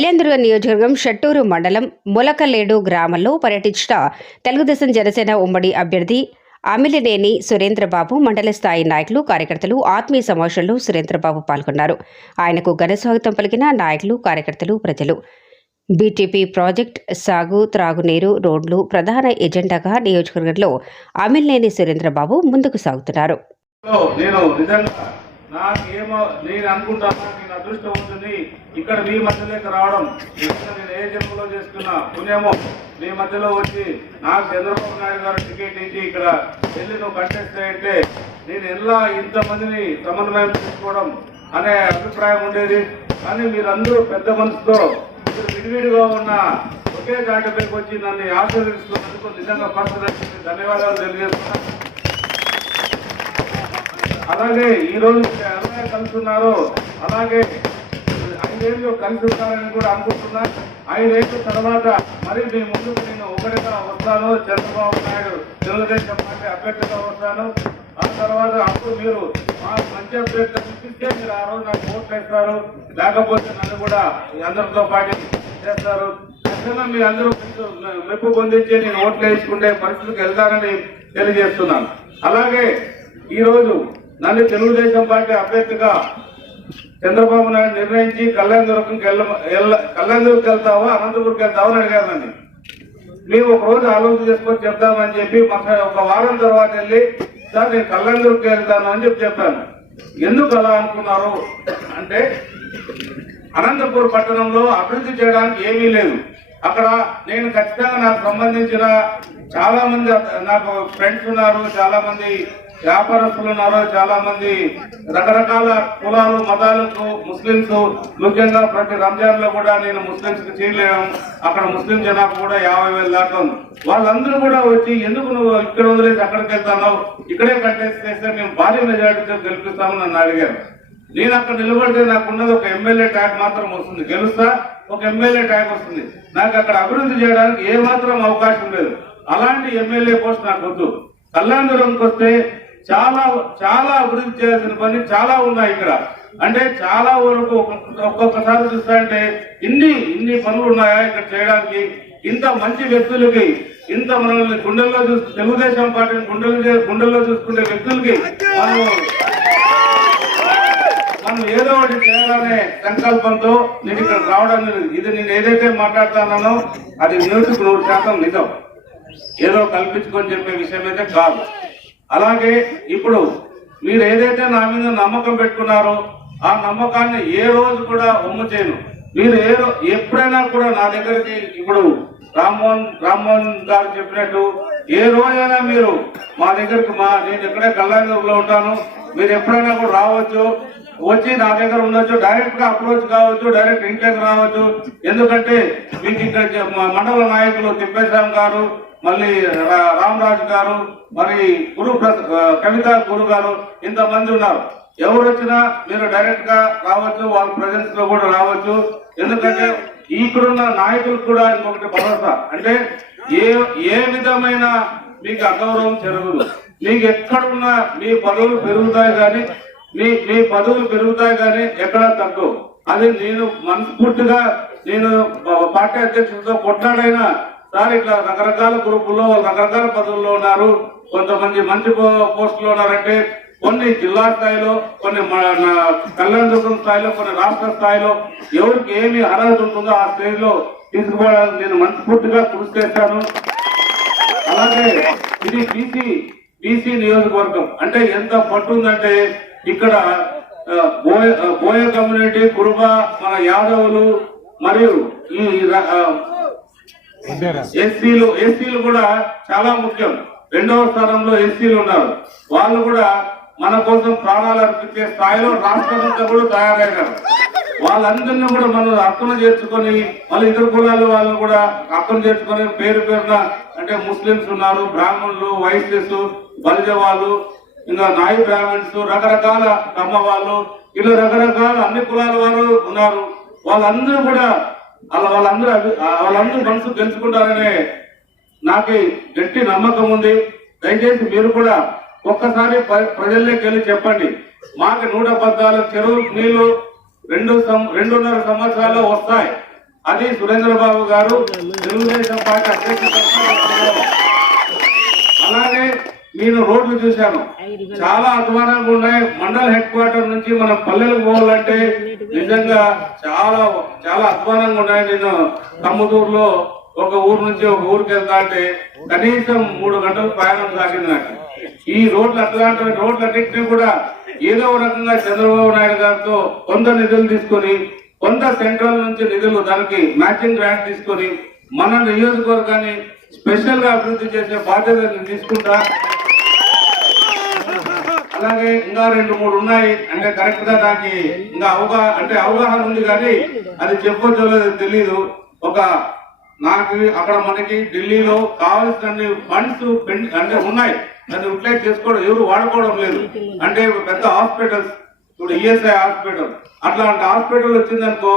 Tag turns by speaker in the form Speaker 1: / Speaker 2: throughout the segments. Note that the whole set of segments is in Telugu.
Speaker 1: కళ్యాణదుర్గ నియోజకవర్గం షట్టూరు మండలం ములకలేడు గ్రామంలో పర్యటించిన తెలుగుదేశం జనసేన ఉమ్మడి అభ్యర్థి అమిలినేని సురేంద్రబాబు మండల స్థాయి నాయకులు కార్యకర్తలు ఆత్మీయ సమావేశంలో సురేంద్రబాబు పాల్గొన్నారు. ఆయనకు ఘన స్వాగతం పలికిన నాయకులు కార్యకర్తలు ప్రజలు. బీటీపీ ప్రాజెక్ట్ సాగు త్రాగునీరు రోడ్లు ప్రధాన ఎజెండాగా నియోజకవర్గంలో అమిలినేని సురేంద్రబాబు ముందుకు సాగుతున్నారు.
Speaker 2: నేను నిజంగా నాకేమో నేను అనుకుంటాను నేను అదృష్టం ఉంటుంది. ఇక్కడ మీ మధ్యలోకి రావడం. నిజంగా నేను ఏ జన్మలో చేసుకున్నా పుణ్యమో. మీ మధ్యలో వచ్చి నాకు చంద్రబాబు నాయుడు గారు టికెట్ ఇచ్చి ఇక్కడ వెళ్ళి నువ్వు కంటెస్ట్ నేను ఎలా ఇంతమందిని సమన్వయం చేసుకోవడం అనే అభిప్రాయం ఉండేది. కానీ మీరందరూ పెద్ద మనసుతో మీరు విడివిడిగా ఉన్న ఒకే దాటిపైకి వచ్చి నన్ను ఆశీర్వదిస్తున్నందుకు నిజంగా ఫస్ట్ ధన్యవాదాలు తెలియజేస్తున్నాను. అలాగే ఈ రోజు కలుస్తున్నారు. అలాగే ఐదేళ్ళు కలిసి ఉన్నారని కూడా అనుకుంటున్నా. ఐదేళ్ళ తర్వాత మరి మీ ముందుకు నేను ఒకటిగా వస్తాను. చంద్రబాబు నాయుడు తెలుగుదేశం పార్టీ అభ్యర్థిగా వస్తాను. ఆ తర్వాత అప్పుడు మీరు మా మంచి అభ్యర్థి చూపిస్తే మీరు ఆ రోజు నాకు ఓట్లు వేస్తారు. లేకపోతే నన్ను కూడా అందరితో పాటు చేస్తారు. ఖచ్చితంగా మీ అందరూ మెప్పు పొందించి నేను ఓట్లు వేసుకుంటే పరిస్థితికి వెళ్తానని తెలియజేస్తున్నాను. అలాగే ఈరోజు నన్ను తెలుగుదేశం పార్టీ అభ్యర్థిగా చంద్రబాబు నాయుడు నిర్ణయించి కళ్యాణదుర్గంకి వెళ్ళ వెళ్ళ- కళ్యాణదుర్గకి వెళ్తావా అనంతపురంకి వెళ్తావా అని అడిగారు నన్ను. మేము ఒక రోజు ఆలోచన చేసుకొని చెప్తామని చెప్పి మాకు ఒక వారం తర్వాత వెళ్ళి సార్ నేను కళ్యాణదుర్గకి వెళ్తాను అని చెప్పి చెప్పాను. ఎందుకు అలా అనుకున్నారు? అంటే అనంతపూర్ పట్టణంలో అభివృద్ధి చేయడానికి ఏమీ లేదు. అక్కడ నేను ఖచ్చితంగా నాకు సంబంధించిన చాలా మంది నాకు ఫ్రెండ్స్ ఉన్నారు చాలా మంది వ్యాపారస్తులు ఉన్నారు చాలా మంది రకరకాల కులాలు మతాలకు ముస్లింస్ ముఖ్యంగా ప్రతి రంజాన్లో కూడా నేను ముస్లింస్కి చేయలేము అక్కడ ముస్లిం జనాభా కూడా యాభై వేలు దాకా ఉంది. వాళ్ళందరూ కూడా వచ్చి ఎందుకు నువ్వు ఇక్కడ వదిలేసి అక్కడికి వెళ్తావు ఇక్కడే కంటెస్ట్ చేస్తే మేము భారీ మెజార్టీతో గెలిపిస్తామని నన్ను అడిగారు. నేను అక్కడ నిలబడితే నాకున్నది ఒక ఎమ్మెల్యే ట్యాగ్ మాత్రం వస్తుంది. గెలుస్తా? ఒక ఎమ్మెల్యే ట్యాగ్ వస్తుంది. నాకు అక్కడ అభివృద్ధి చేయడానికి ఏ మాత్రం అవకాశం లేదు. అలాంటి ఎమ్మెల్యే పోస్ట్ నాకు వద్దు. కళ్యాణదురంకి వస్తే చాలా చాలా అభివృద్ధి చేయాల్సిన పని చాలా ఉన్నాయి ఇక్కడ. అంటే చాలా వరకు ఒక్కొక్కసారి చూస్తా అంటే ఇన్ని ఇన్ని పనులు ఉన్నాయా ఇక్కడ చేయడానికి? ఇంత మంచి వ్యక్తులకి ఇంత మనల్ని గుండెల్లో చూసుకు తెలుగుదేశం పార్టీని గుండెలు గుండెల్లో చూసుకునే వ్యక్తులకి మనం మనం ఏదో ఒకటి చేయాలనే సంకల్పంతో నేను ఇక్కడ రావడం ఇది నేను ఏదైతే మాట్లాడుతున్నానో అది నూటికి నూరు శాతం నిజం. ఏదో కల్పించుకొని చెప్పే విషయం అయితే కాదు. అలాగే ఇప్పుడు మీరు ఏదైతే నా మీద నమ్మకం పెట్టుకున్నారో ఆ నమ్మకాన్ని ఏ రోజు కూడా ఉమ్ము చేయను. మీరు ఏ ఎప్పుడైనా కూడా నా దగ్గరికి ఇప్పుడు రామ్మోహన్ రామ్మోహన్ గారు చెప్పినట్టు ఏ రోజైనా మీరు మా దగ్గరకు మా నేను ఇక్కడే కళ్యాణంలో ఉంటాను మీరు ఎప్పుడైనా కూడా రావచ్చు వచ్చి నా దగ్గర ఉండొచ్చు డైరెక్ట్గా అప్రోచ్ కావచ్చు డైరెక్ట్ ఇంట్లోకి రావచ్చు. ఎందుకంటే మీకు ఇక్కడ మా మండల నాయకులు తిప్పేశ్వరం గారు మళ్ళీ రా- రామరాజు గారు మరి గురు ప్ర- కవిత గురు గారు ఇంతమంది ఉన్నారు. ఎవరు వచ్చినా మీరు డైరెక్ట్గా రావచ్చు వాళ్ళ ప్రజెన్స్లో కూడా రావచ్చు. ఎందుకంటే ఇక్కడున్న నాయకులకు కూడా ఇంకొకటి భరోసా. అంటే ఏ ఏ విధమైన మీకు అగౌరవం జరగదు. మీకు ఎక్కడున్నా మీ పదవులు పెరుగుతాయి కానీ మీ మీ పదవులు పెరుగుతాయి కానీ ఎక్కడ తక్కువ అది నేను మనస్ఫూర్తిగా నేను పార్టీ అధ్యక్షులతో కొట్లాడైనా సార్ ఇట్లా రకరకాల గ్రూపుల్లో రకరకాల పదవుల్లో ఉన్నారు. కొంతమంది మంచి పో- పోస్టులో ఉన్నారంటే కొన్ని జిల్లా స్థాయిలో కొన్ని మన- నా కళ్యాణదుర్గం స్థాయిలో కొన్ని రాష్ట్ర స్థాయిలో ఎవరికి ఏమి అర్హత ఉంటుందో ఆ స్టేజ్లో తీసుకోవడానికి తీసుకుపోవడానికి నేను మనస్ఫూర్తిగా కృషి చేస్తాను అలాగే ఇది బీసీ బీసీ నియోజకవర్గం. అంటే ఎంత పట్టు ఉందంటే ఇక్కడ బోయ బోయ కమ్యూనిటీ కురుబ మన యాదవులు మరియు ఈ ర- ఎస్సీలు ఎస్సీలు కూడా చాలా ముఖ్యం. రెండవ స్థానంలో ఎస్సీలు ఉన్నారు. వాళ్ళు కూడా మన కోసం ప్రాణాలు అర్పించే స్థాయిలో రాష్ట్రం కూడా తయారయ్యారు. వాళ్ళందరినీ కూడా మనం అర్థం చేర్చుకొని వాళ్ళ ఇతర కులాల వాళ్ళు కూడా అర్థం చేర్చుకొని పేరు పేరున అంటే ముస్లింస్ ఉన్నారు బ్రాహ్మణులు వైశ్యస్ బలిజ వాళ్ళు ఇంకా నాయి బ్రాహ్మణ్స్ రకరకాల కమ్మ వాళ్ళు ఇలా రకరకాల అన్ని కులాల వారు ఉన్నారు. వాళ్ళందరూ కూడా అలా వాళ్ళందరూ వాళ్ళందరూ మనసు గెలుచుకుంటారనే నాకు గట్టి నమ్మకం ఉంది. దయచేసి మీరు కూడా ఒక్కసారి ప్ర- ప్రజల్లోకి వెళ్ళి చెప్పండి. మాకు నూట పద్నాలుగు చెరువు నీళ్ళు రెండు సం- రెండున్నర సంవత్సరాల్లో వస్తాయి. అది సురేంద్రబాబు గారు తెలుగుదేశం పార్టీ అధ్యక్ష నేను రోడ్లు చూశాను. చాలా అధ్వానంగా ఉన్నాయి. మండల హెడ్ క్వార్టర్ నుంచి మనం పల్లెలకు పోవాలంటే నిజంగా చాలా చాలా అధ్వానంగా ఉన్నాయి. నేను తమ్ముదూరులో ఒక ఊరు నుంచి ఒక ఊరికి వెళ్తా అంటే కనీసం మూడు గంటలు ప్రయాణం సాగింది నాకు. ఈ రోడ్లు అట్లాంటి రోడ్లన్నింటినీ కూడా ఏదో రకంగా చంద్రబాబు నాయుడు గారితో కొంత నిధులు తీసుకొని కొంత సెంట్రల్ నుంచి నిధులు దానికి మ్యాచింగ్ గ్రాంట్ తీసుకొని మన నియోజకవర్గాన్ని స్పెషల్గా అభివృద్ధి చేసే బాధ్యత తీసుకుంటా అలాగే ఇంకా రెండు మూడు ఉన్నాయి. అంటే కరెక్ట్గా దానికి ఇంకా అవగా అంటే అవగాహన ఉంది కానీ అది చెప్పొచ్చో లేదో తెలీదు. ఒక నాకు అక్కడ మనకి ఢిల్లీలో కావాల్సిన ఫండ్స్ అంటే ఉన్నాయి. దాన్ని యూటిలైజ్ చేసుకోవడం ఎవరు వాడుకోవడం లేదు. అంటే పెద్ద హాస్పిటల్స్ ఇప్పుడు ఈఎస్ఐ హాస్పిటల్. అట్లాంటి హాస్పిటల్ వచ్చిందనుకో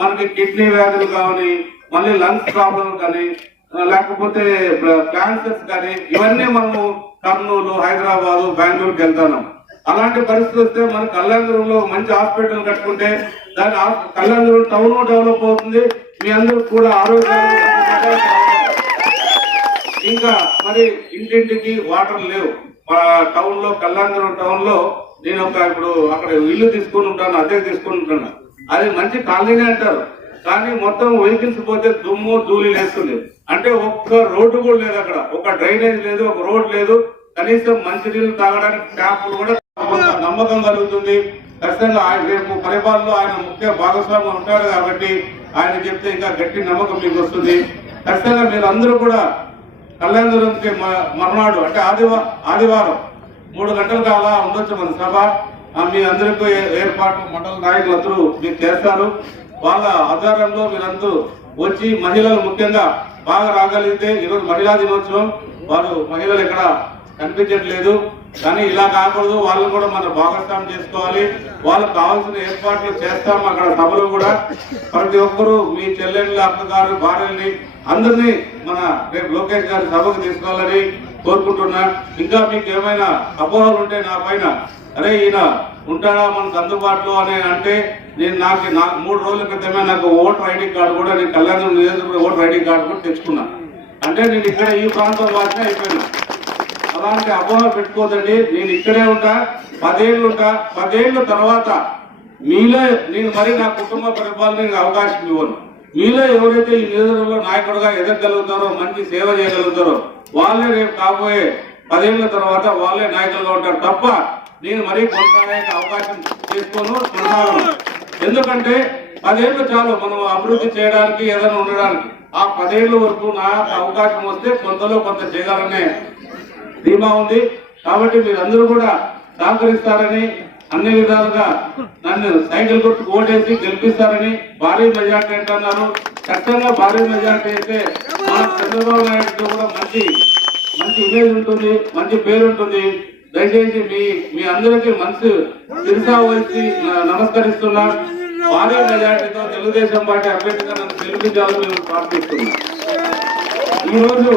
Speaker 2: మనకి కిడ్నీ వ్యాధులు కానీ మళ్ళీ లంగ్స్ ప్రాబ్లమ్ కానీ లేకపోతే క్యాన్సర్స్ కానీ ఇవన్నీ మనము కర్నూలు హైదరాబాదు బెంగళూరుకి వెళ్తున్నాం అలాంటి పరిస్థితి వస్తే మన కళ్యాణదుర్గంలో మంచి హాస్పిటల్ కట్టుకుంటే దాని హా- టౌన్ డెవలప్ అవుతుంది. మీ అందరూ కూడా ఆరోగ్యం ఇంకా మరి ఇంటింటికి వాటర్ లేవు. మా టౌన్లో కళ్యాణదుర్గం టౌన్లో నేను ఒక ఇప్పుడు అక్కడ ఇల్లు తీసుకుని ఉంటాను అదే తీసుకుని ఉంటాను. అది మంచి కాలనీనే అంటారు. కానీ మొత్తం వెహికల్స్ పోతే దుమ్ము ధూళి లేస్తుంది. అంటే ఒక్క రోడ్డు కూడా లేదు అక్కడ. ఒక డ్రైనేజ్ లేదు ఒక రోడ్ లేదు. కనీసం మంచినీళ్ళు తాగడానికి ట్యాప్లు కూడా నమ్మకం కలుగుతుంది. ఖచ్చితంగా ఆయన రేపు పరిపాలనలో ఆయన ముఖ్య భాగస్వామి ఉంటాడు కాబట్టి ఆయన చెప్తే ఇంకా గట్టి నమ్మకం మీకు వస్తుంది. ఖచ్చితంగా మీరు అందరూ కూడా కళ్యాణదురంకి మ- మర్నాడు అంటే ఆదివారం ఆదివారం మూడు గంటలకు అలా ఉండొచ్చు మన సభ. మీ అందరికీ ఏ- ఏర్పాటు మండల నాయకులందరూ మీకు చేస్తారు. వాళ్ళ ఆధారంలో మీరందరూ వచ్చి మహిళలు ముఖ్యంగా బాగా రాగలిగితే ఈరోజు మహిళా దినోత్సవం. వారు మహిళలు ఇక్కడ కనిపించట్లేదు. కానీ ఇలా కాకూడదు. వాళ్ళు కూడా మనం భాగస్వామ్యం చేసుకోవాలి. వాళ్ళకి కావాల్సిన ఏర్పాట్లు చేస్తాం అక్కడ సభలో కూడా. ప్రతి ఒక్కరూ మీ చెల్లెళ్ళ అక్కగారు భార్యల్ని అందరినీ మన రేపు లోకేష్ గారి సభకు తీసుకోవాలని కోరుకుంటున్నా. ఇంకా మీకు ఏమైనా అపోహలు ఉంటే నా పైన అరే ఈయన ఉంటాడా మనకు అందుబాటులో అని అంటే నేను నాకు నాకు మూడు రోజుల క్రితమే నాకు ఓటర్ ఐడి కార్డు కూడా నేను కళ్యాణం నియోజకవర్గ ఓటర్ ఐడి కార్డు కూడా తెచ్చుకున్నా. అంటే నేను ఇక్కడ ఈ ప్రాంతం వాటినే అయిపోయినా. అలాంటి అపోహ పెట్టుకోదండి. నేను ఇక్కడే ఉంటా పదేళ్ళు ఉంటా పదేళ్ళ తర్వాత మీలో నేను మరి నా కుటుంబ పరిపాలనకి అవకాశం ఇవ్వను. మీలో ఎవరైతే ఈ నియోజకవర్గంలో నాయకుడుగా ఎదగలుగుతారో మంచి సేవ చేయగలుగుతారో వాళ్ళే రేపు కాబోయే పదేళ్ళ తర్వాత వాళ్ళే నాయకులుగా ఉంటారు తప్ప నేను మరీ కొనసాగే అవకాశం చేసుకోను కొనసాగను. ఎందుకంటే పదేళ్ళు చాలు మనం అభివృద్ధి చేయడానికి ఏదైనా ఉండడానికి. ఆ పదేళ్ళ వరకు నాకు అవకాశం వస్తే కొంతలో కొంత చేయగలనే ధీమా ఉంది. కాబట్టి మీరందరూ కూడా సహకరిస్తారని అన్ని విధాలుగా నన్ను సైకిల్ గుర్తు ఓటేసి గెలిపిస్తారని భారీ మెజార్టీ అంటున్నారు ఖచ్చితంగా భారీ మెజార్టీ అయితే మన చంద్రబాబు నాయుడు కూడా మంచి మంచి ఇమేజ్ ఉంటుంది మంచి పేరు ఉంటుంది. దయచేసి మీ మీ అందరికీ మనసు తిరుసా వచ్చి నమస్కరిస్తున్నా. భారీ మెజార్టీతో తెలుగుదేశం పార్టీ అభ్యర్థిగా నన్ను గెలిపించాలని మేము ప్రార్థిస్తున్నాం ఈ రోజు